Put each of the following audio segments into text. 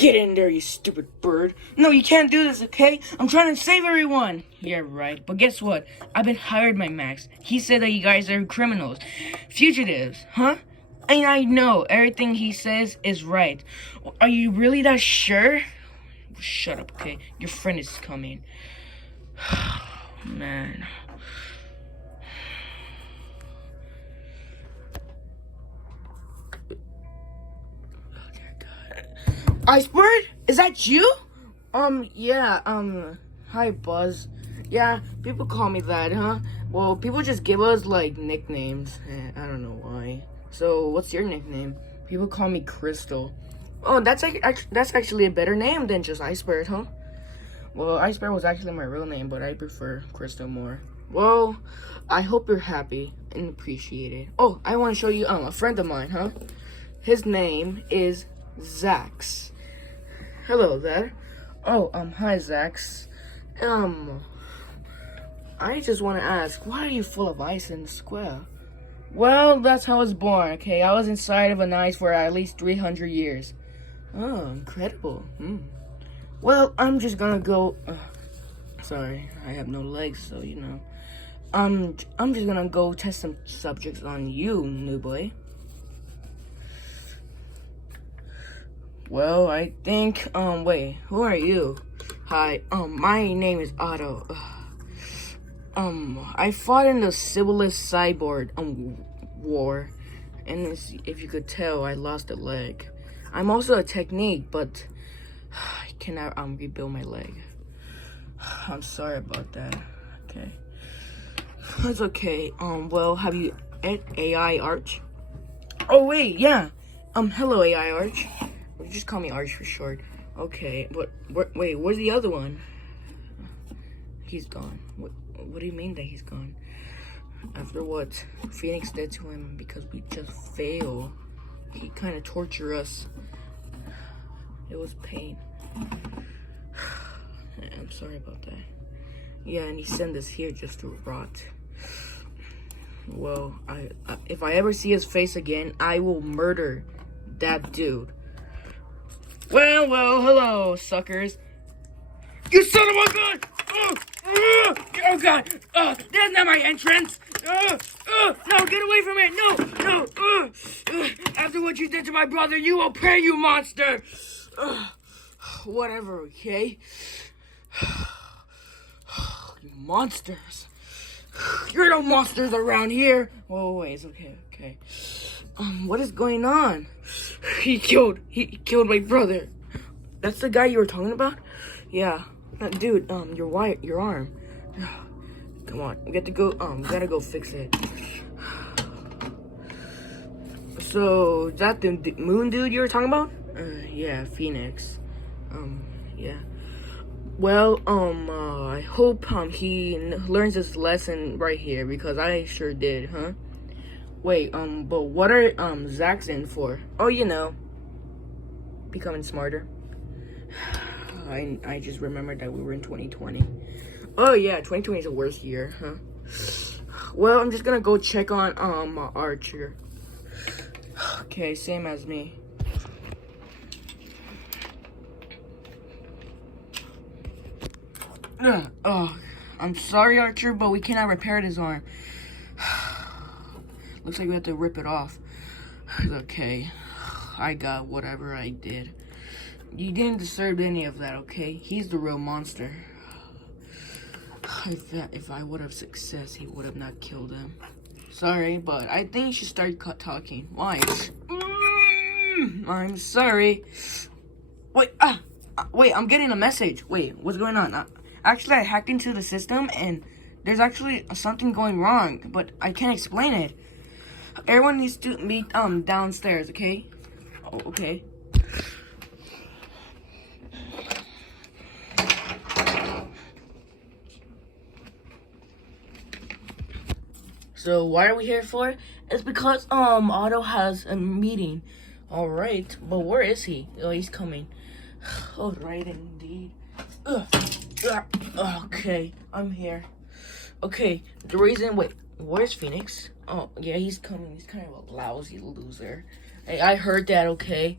Get in there, you stupid bird. No, you can't do this, okay? I'm trying to save everyone. Yeah, right. But guess what? I've been hired by Max. He said that you guys are criminals. Fugitives, huh? And I know everything he says is right. Are you really that sure? Shut up, okay? Your friend is coming. Man. Icebird? Is that you? Yeah, hi Buzz. Yeah, people call me that, huh? Well, people just give us, like, nicknames. I don't know why. So, what's your nickname? People call me Crystal. Oh, that's actually a better name than just Icebird, huh? Well, Icebird was actually my real name, but I prefer Crystal more. Well, I hope you're happy and appreciate it. Oh, I want to show you, a friend of mine, huh? His name is Zax. Hello there. Oh, hi, Zax. I just want to ask, why are you full of ice in the square? Well, that's how I was born, okay? I was inside of an ice for at least 300 years. Oh, incredible. Well, I'm just gonna go... sorry, I have no legs, so, you know. I'm just gonna go test some subjects on you, new boy. Well, I think, wait, who are you? Hi, my name is Otto. I fought in the Civilist Cyborg, war. And if you could tell, I lost a leg. I'm also a technique, but I cannot, rebuild my leg. I'm sorry about that, okay? That's okay, well, have you ate AI Arch? Oh, wait, yeah. Hello, AI Arch. Just call me Arch for short. Okay, but wait, where's the other one? He's gone. What do you mean that he's gone? After what Phoenix did to him because we just failed. He kind of tortured us. It was pain. I'm sorry about that. Yeah, and he sent us here just to rot. Well, if I ever see his face again, I will murder that dude. Well, hello, suckers. You son of a gun! Oh, God! That's not my entrance! No, get away from it! No! After what you did to my brother, you will pay, you monster! Whatever, okay? You monsters. You're no monsters around here! Whoa, wait, it's okay. What is going on? He killed my brother. That's the guy you were talking about? Yeah. Dude, your arm. Come on, we gotta go fix it. So, is that the moon dude you were talking about? Yeah, Phoenix. Yeah. Well, I hope, he learns his lesson right here, because I sure did, huh? Wait, but what are, Zax in for? Oh, you know, becoming smarter. I just remembered that we were in 2020. Oh, yeah, 2020 is the worst year, huh? Well, I'm just gonna go check on, Archer. Okay, same as me. Oh, I'm sorry, Archer, but we cannot repair his arm. Looks like we have to rip it off. Okay, I got whatever I did. You didn't deserve any of that, okay? He's the real monster. If I would have success, he would have not killed him. Sorry, but I think you should start talking. Why? I'm sorry. Wait, I'm getting a message. Wait, what's going on? Actually, I hacked into the system, and there's actually something going wrong, but I can't explain it. Everyone needs to meet, downstairs, okay? Oh, okay. So, what are we here for? It's because, Otto has a meeting. Alright, but where is he? Oh, he's coming. Alright, indeed. Okay, I'm here. Okay, the reason, wait, where's Phoenix? Oh, yeah, he's coming. He's kind of a lousy loser. Hey, I heard that, okay?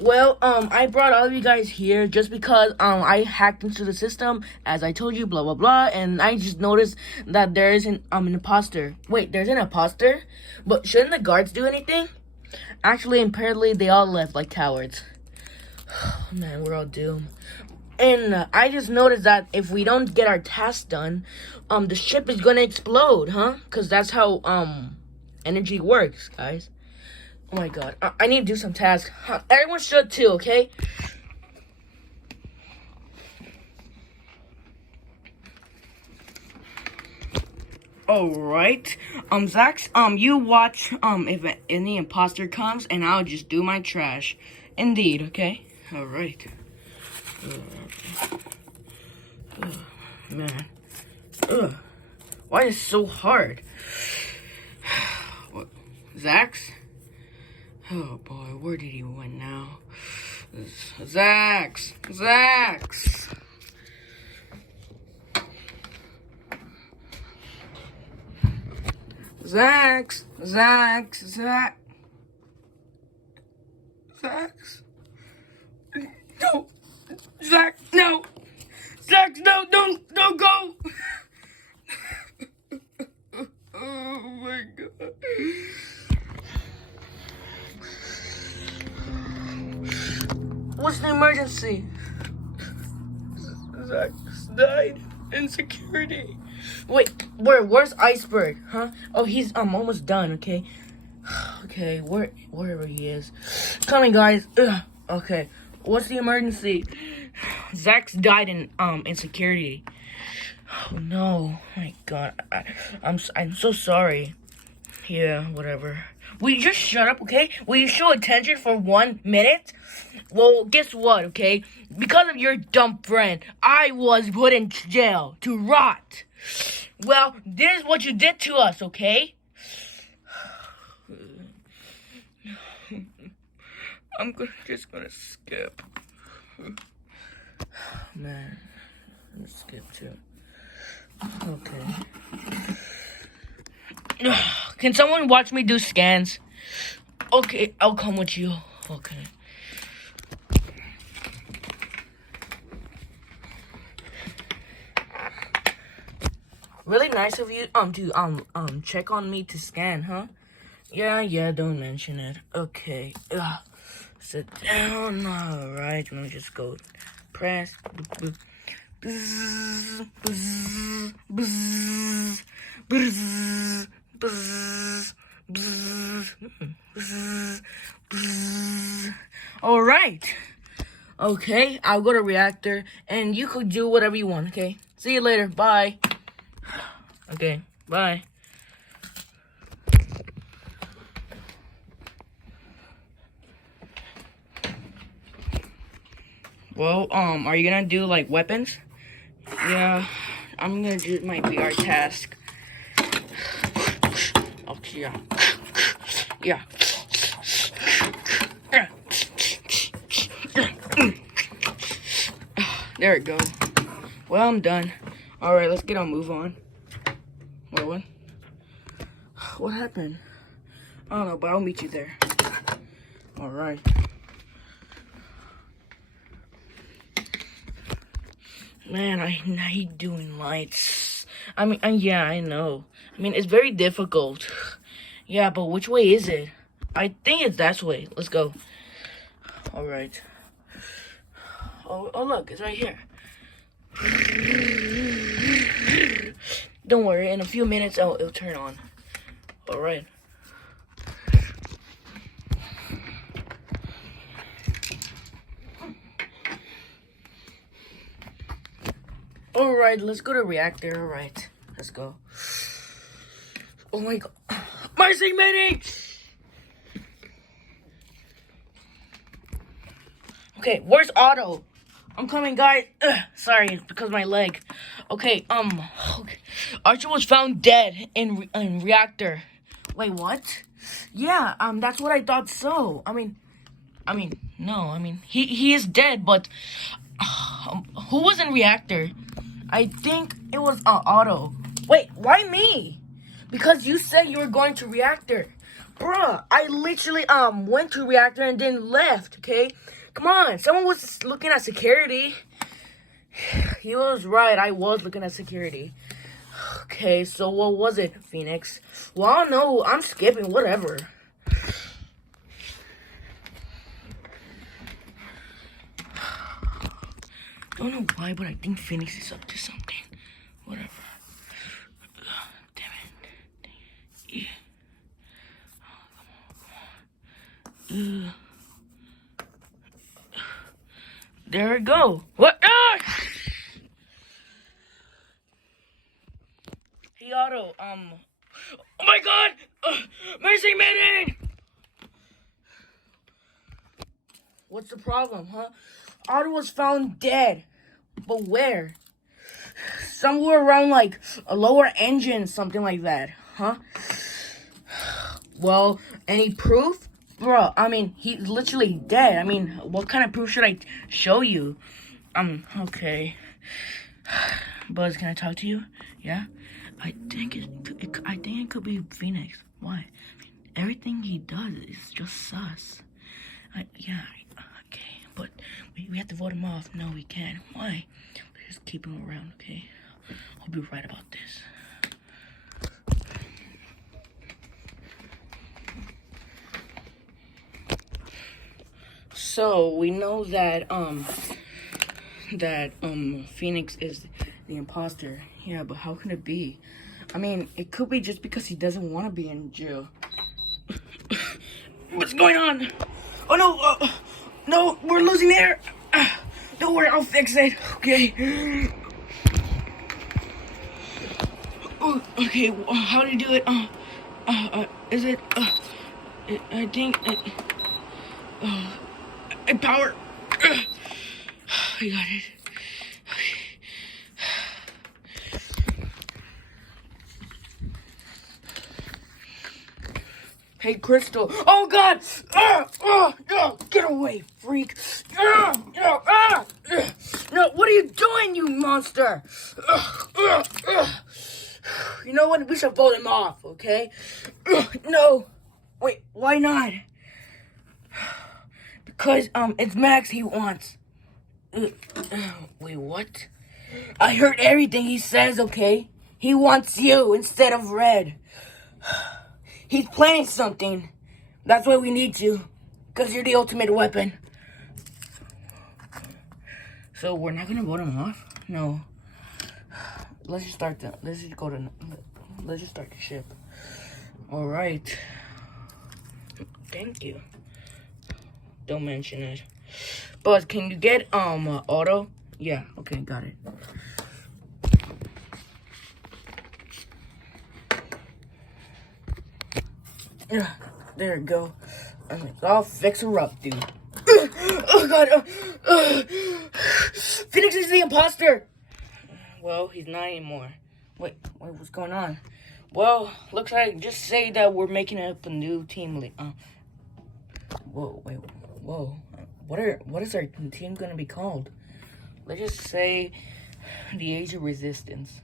Well, I brought all of you guys here just because, I hacked into the system, as I told you, blah, blah, blah, and I just noticed that there is an imposter. Wait, there's an imposter? But shouldn't the guards do anything? Actually, apparently, they all left like cowards. Man, we're all doomed. And I just noticed that if we don't get our task done, the ship is gonna explode, huh? Because that's how, energy works, guys. Oh my god, I need to do some tasks. Everyone should too, okay? Alright. Zax, you watch, if any imposter comes, and I'll just do my trash. Indeed, okay? Alright. Man. Ugh. Why is it so hard? What? Zax? Oh boy, where did he went now? Zax! Zax! Zax! Zax! Zax! Zax! No! Zax, no! Zax, no! Don't go! Oh my god. What's the emergency? Zax died in security. Wait, where's Iceberg? Huh? Oh, he's almost done, okay? Okay, wherever he is. Coming, guys. Ugh. Okay. What's the emergency? Zax died in security. Oh no. Oh my god. I'm so sorry. Yeah, whatever. Will you just shut up, okay? Will you show attention for 1 minute? Well, guess what, okay? Because of your dumb friend, I was put in jail to rot. Well, this is what you did to us, okay? I'm just gonna skip. Man, I'm gonna skip too. Okay. Can someone watch me do scans? Okay, I'll come with you. Okay. Really nice of you to check on me to scan, huh? Yeah, don't mention it. Okay. Sit down. Alright, let me just go press. Bzz, bzz, bzz, bzz, bzz, bzz, bzz. Alright. Okay, I'll go to reactor and you could do whatever you want, okay? See you later. Bye. Okay, bye. Well, are you gonna do, like, weapons? Yeah, I'm gonna do my VR task. Okay, yeah. Yeah. There it goes. Well, I'm done. Alright, let's get on, move on. Wait, what? What happened? I don't know, but I'll meet you there. Alright. Man, I hate doing lights. I mean, yeah, I know. I mean, it's very difficult. Yeah, but which way is it? I think it's that way. Let's go. Alright. Oh, look, it's right here. Don't worry, in a few minutes it'll turn on. Alright. Alright, let's go to reactor. Alright, let's go. Oh my god. My meeting! Okay, where's Otto? I'm coming, guys. Sorry, because of my leg. Okay, okay. Archer was found dead in reactor. Wait, what? Yeah, that's what I thought so. I mean, no, he is dead, but who was in reactor? I think it was Otto. Wait, why me? Because you said you were going to reactor. Bruh, I literally went to reactor and then left, okay? Come on, someone was looking at security. He was right, I was looking at security. Okay, so what was it, Phoenix? Well, I don't know, I'm skipping, whatever. Don't know why, but I think Phoenix is up to something. Whatever. Damn it. Yeah. Come on. There we go. What? Ah! Hey, Otto. Oh my God! Missing meeting. What's the problem, huh? Otto was found dead. But where? Somewhere around, like, a lower engine, something like that, huh? Well, any proof? Bro, I mean, he's literally dead. I mean, what kind of proof should I show you? Okay. Buzz, can I talk to you? Yeah? I think it could be Phoenix. Why? Everything he does is just sus. Okay, but we have to vote him off. No, we can't. Why? Let's just keep him around, okay? I'll be right about this. So we know that Phoenix is the imposter. Yeah, but how can it be? I mean, it could be just because he doesn't want to be in jail. What's going on? Oh no! No, we're losing air. Don't worry, I'll fix it. Okay. Okay, how do you do it? Is it? I think. Power. I got it. Hey, Crystal. Oh, God! Get away, freak! No, what are you doing, you monster? You know what? We should vote him off, okay? No. Wait, why not? Because, it's Max he wants. Wait, what? I heard everything he says, okay? He wants you instead of Red. He's planning something. That's why we need you. Because you're the ultimate weapon. So we're not gonna vote him off? No. Let's just start let's just start the ship. Alright. Thank you. Don't mention it. But can you get Otto? Yeah, okay, got it. There we go. I'll fix her up, dude. Oh God! Phoenix is the imposter. Well, he's not anymore. Wait, what's going on? Well, looks like just say that we're making up a new team. Whoa. What is our team gonna be called? Let's just say the Age of Resistance.